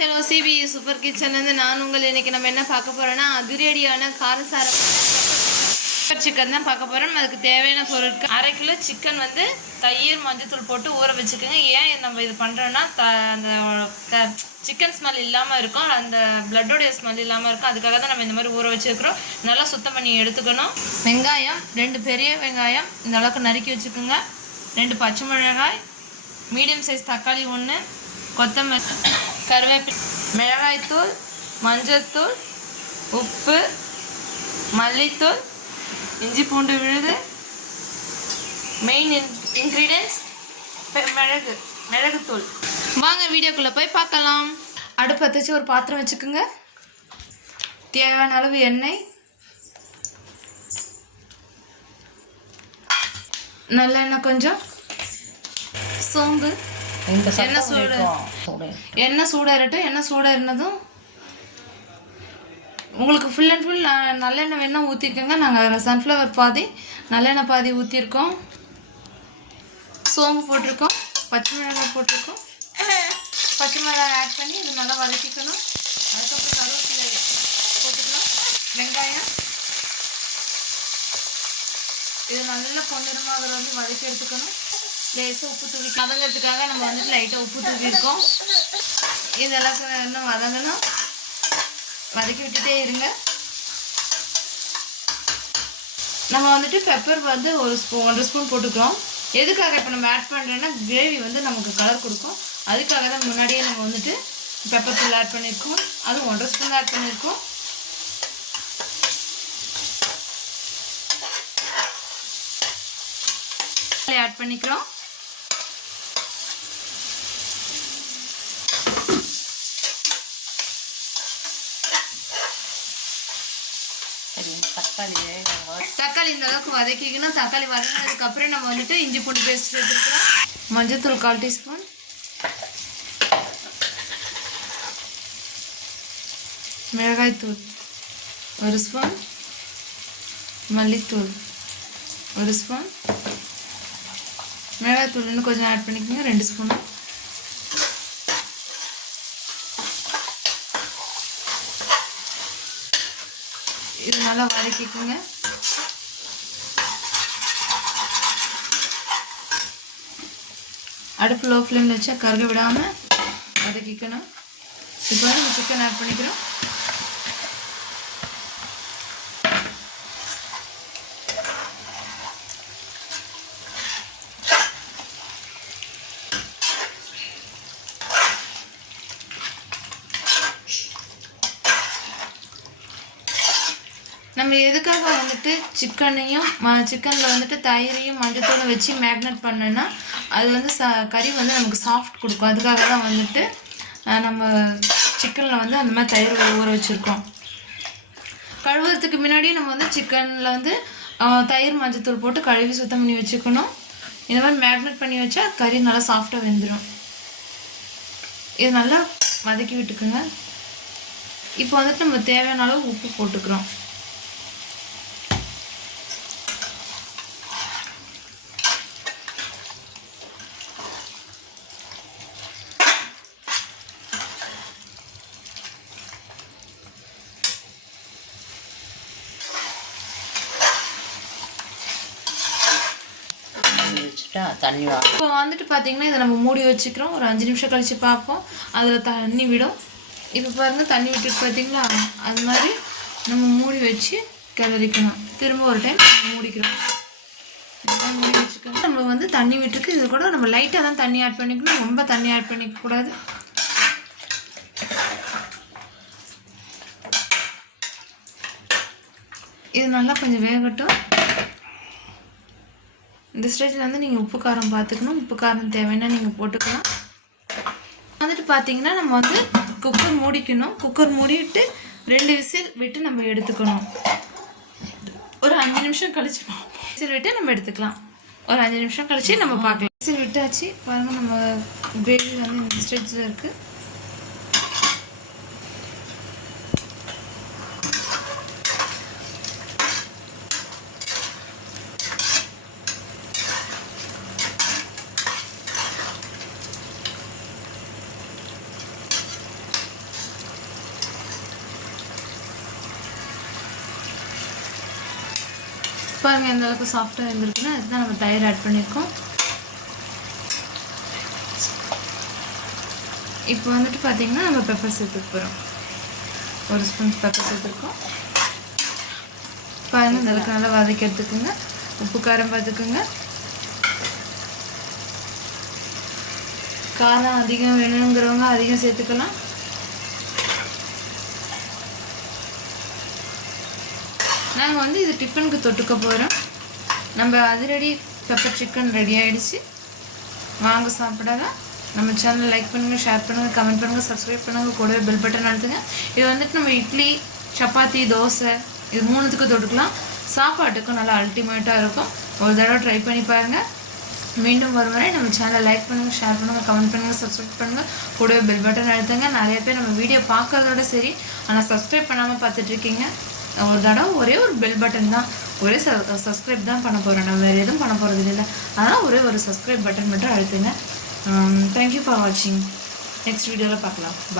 Hi hello CP super கிச்சன்லேருந்து நான் உங்கள் இன்றைக்கி நம்ம என்ன பார்க்க போகிறோன்னா அதிரடியான காரசார சிக்கன் தான் பார்க்க போகிறோம். அதுக்கு தேவையான பொருட்கள் 1/2 கிலோ சிக்கன் வந்து தயிர் மஞ்சத்தூள் போட்டு ஊற வச்சுக்கோங்க. ஏன் நம்ம இது பண்ணுறோன்னா அந்த சிக்கன் ஸ்மெல் இல்லாமல் இருக்கும், அந்த பிளட்டோடைய ஸ்மெல் இல்லாமல் இருக்கும். அதுக்காக தான் நம்ம இந்த மாதிரி ஊற வச்சுருக்கிறோம். நல்லா சுத்தம் பண்ணி எடுத்துக்கணும். வெங்காயம் 2 பெரிய வெங்காயம் இந்த அளவுக்கு நறுக்கி வச்சுக்கோங்க. 2 பச்சை மிளகாய், மீடியம் சைஸ் தக்காளி 1, கொத்தமல்லி, கருவேப்பிலை, மிளகாய்த்தூள், மஞ்சள்தூள், உப்பு, மல்லித்தூள், இஞ்சி பூண்டு விழுது, மெயின் இன்க்ரீடியன்ஸ் மிளகுத்தூள். வாங்க வீடியோக்குள்ளே போய் பார்க்கலாம். அடுப்பு வச்சு ஒரு பாத்திரம் வச்சுக்கோங்க. தேவையான அளவு எண்ணெய், நல்லெண்ணெய் கொஞ்சம், சோம்பு, எண்ணெய் சூடாகட்டும். எண்ணெய் சூடாயிருந்ததும் உங்களுக்கு ஃபுல் அண்ட் ஃபுல் நல்லெண்ணெய் வேணால் ஊற்றிக்கோங்க. நாங்கள் சன்ஃப்ளவர் பாதி நல்லெண்ணெய் பாதி ஊற்றிருக்கோம். சோம்பு போட்டிருக்கோம், பச்சை மிளகாய் போட்டிருக்கோம். பச்சை மிளகாய் ஆட் பண்ணி இது நல்லா வதக்கிக்கணும். அதுக்கப்புறம் கருவேப்பிலை போட்டுக்கணும். வெங்காயம் இது நல்லா பொன்னிறமாக வந்து வதக்கி எடுத்துக்கணும். லேசாக உப்பு தூவி வதங்கிறதுக்காக நம்ம வந்துட்டு லைட்டாக உப்பு தூவிருக்கோம். இதெல்லாம் இன்னும் வதங்கணும். வதக்கி விட்டுட்டே இருங்க. நம்ம வந்துட்டு பெப்பர் வந்து 1 ஸ்பூன் போட்டுக்கிறோம். எதுக்காக இப்போ நம்ம ஆட் பண்ணுறோன்னா கிரேவி வந்து நமக்கு கலர் கொடுக்கும். அதுக்காக தான் முன்னாடியே நம்ம வந்துட்டு பெப்பர் தூள் ஆட் பண்ணியிருக்கோம். அதுவும் 1.5 ஸ்பூன் ஆட் பண்ணியிருக்கோம். ஆட் பண்ணிக்கிறோம். தக்காளி இந்த அளவுக்கு வதக்கிக்கணும். தக்காளி வதங்கினதுக்கு அப்புறம் நம்ம வந்துட்டு இஞ்சி பூண்டு பேஸ்ட் சேர்த்துக்கிறோம். மஞ்சத்தூள் 1/4 டீஸ்பூன், மிளகாய்த்தூள் 1 ஸ்பூன், மல்லித்தூள் 1 ஸ்பூன், மிளகாய்த்தூள் இன்னும் கொஞ்சம் ஆட் பண்ணிக்கோங்க, 2 ஸ்பூன். இது நல்லா வதக்கிக்கோங்க. அடுப்பு லோ ஃப்ளேமில் வச்சா கருக விடாமல் வதக்கிக்கணும். இப்போ நம்ம சிக்கன் ஆட் பண்ணிக்கிறோம். நம்ம எதுக்காக வந்துட்டு சிக்கனில் வந்துட்டு தயிரையும் மஞ்சத்தூளும் வச்சு மேக்னேட் பண்ணோன்னா அது வந்து கறி வந்து நமக்கு சாஃப்ட் கொடுக்கும். அதுக்காக தான் வந்துட்டு நம்ம சிக்கனில் வந்து அந்த மாதிரி தயிர் ஊற வச்சுருக்கோம். கழுவுறதுக்கு முன்னாடி நம்ம வந்து சிக்கனில் வந்து தயிர் மஞ்சத்தூள் போட்டு கழுவி சுத்தம் பண்ணி வச்சுக்கணும். இந்த மாதிரி மேக்னேட் பண்ணி வச்சா கறி நல்லா சாஃப்டாக வெந்துடும். இது நல்லா வதக்கி விட்டுக்குங்க. இப்போ வந்துட்டு நம்ம தேவையான அளவு உப்பு போட்டுக்கிறோம். தண்ணி இப்போ வந்துட்டு பார்த்தீங்கன்னா இதை நம்ம மூடி வச்சுக்கிறோம். ஒரு 5 நிமிஷம் கழித்து பார்ப்போம். அதில் தண்ணி விடும். இப்போ பாருங்கள் தண்ணி விட்டுட்டு பார்த்தீங்களா, அது மாதிரி நம்ம மூடி வச்சு கிளறிக்கணும். திரும்ப ஒரு டைம் மூடிக்கிறோம். இதெல்லாம் மூடி வச்சுக்கோங்க. நம்ம வந்து தண்ணி விட்டுருக்கு. இது கூட நம்ம லைட்டாக தான் தண்ணி ஆட் பண்ணிக்கணும், ரொம்ப தண்ணி ஆட் பண்ணிக்கக்கூடாது. இது நல்லா கொஞ்சம் வேகட்டும். இந்த ஸ்டேஜில் வந்து நீங்கள் உப்பு காரம் பார்த்துக்கணும். உப்பு காரம் தேவைன்னா நீங்கள் போட்டுக்கலாம். வந்துட்டு பார்த்தீங்கன்னா நம்ம வந்து குக்கர் மூடிக்கணும். குக்கர் மூடிட்டு 2 விசில் விட்டு நம்ம எடுத்துக்கணும். ஒரு 5 நிமிஷம் கழிச்சு விசில் விட்டு நம்ம எடுத்துக்கலாம். ஒரு 5 நிமிஷம் கழிச்சு நம்ம பார்க்கலாம். விசில் விட்டாச்சு பாருங்கள். நம்ம கிரேவி வந்து இந்த ஸ்டேஜில் இருக்குது. பாருங்கள் எந்த அளவுக்கு சாஃப்டாக இருந்திருக்குன்னா அதுதான் நம்ம தயிர் ஆட் பண்ணியிருக்கோம். இப்போ வந்துட்டு பார்த்திங்கன்னா நம்ம பெப்பர் சேர்த்துக்க போகிறோம். 1 ஸ்பூன் பெப்பர் சேர்த்துருக்கோம். பாருங்கள் இந்த அளவுக்கு நல்லா வதக்கி எடுத்துக்கோங்க. உப்பு காரம் பார்த்துக்குங்க. காரம் அதிகம் வேணுங்கிறவங்க அதிகம் சேர்த்துக்கலாம். நாங்கள் வந்து இது டிஃபனுக்கு தொட்டுக்க போகிறோம். நம்ம அதிரடி பெப்பர் சிக்கன் ரெடி ஆகிடுச்சு. வாங்க சாப்பிடலாம். நம்ம சேனல் லைக் பண்ணுங்கள், ஷேர் பண்ணுங்கள், கமெண்ட் பண்ணுங்கள், சப்ஸ்கிரைப் பண்ணுங்கள், கூடவே பெல் பட்டன் அழுத்துங்க. இது வந்துட்டு நம்ம இட்லி, சப்பாத்தி, தோசை இது 3த்துக்கும் தொட்டுக்கலாம். சாப்பாட்டுக்கும் நல்லா அல்டிமேட்டாக இருக்கும். ஒரு தடவை ட்ரை பண்ணி பாருங்கள். மீண்டும் ஒரு முறை நம்ம சேனலை லைக் பண்ணுங்கள், ஷேர் பண்ணுங்கள், கமெண்ட் பண்ணுங்கள், சப்ஸ்கிரைப் பண்ணுங்கள், கூடவே பெல் பட்டன் அழுத்துங்க. நிறைய பேர் நம்ம வீடியோ பார்க்குறதோட சரி, ஆனால் சப்ஸ்கிரைப் பண்ணாமல் பார்த்துட்ருக்கீங்க. ஒரு தடவை ஒரே ஒரு பெல் பட்டன் தான், ஒரே சப்ஸ்கிரைப் தான் பண்ண போகிறோம். நம்ம வேறு எதுவும் பண்ண போகிறது இல்லை. அதனால் ஒரே ஒரு சப்ஸ்கிரைப் பட்டன் மட்டும் அழுத்துங்க. தேங்க்யூ ஃபார் வாட்சிங். நெக்ஸ்ட் வீடியோவில் பார்க்கலாம். பாய்.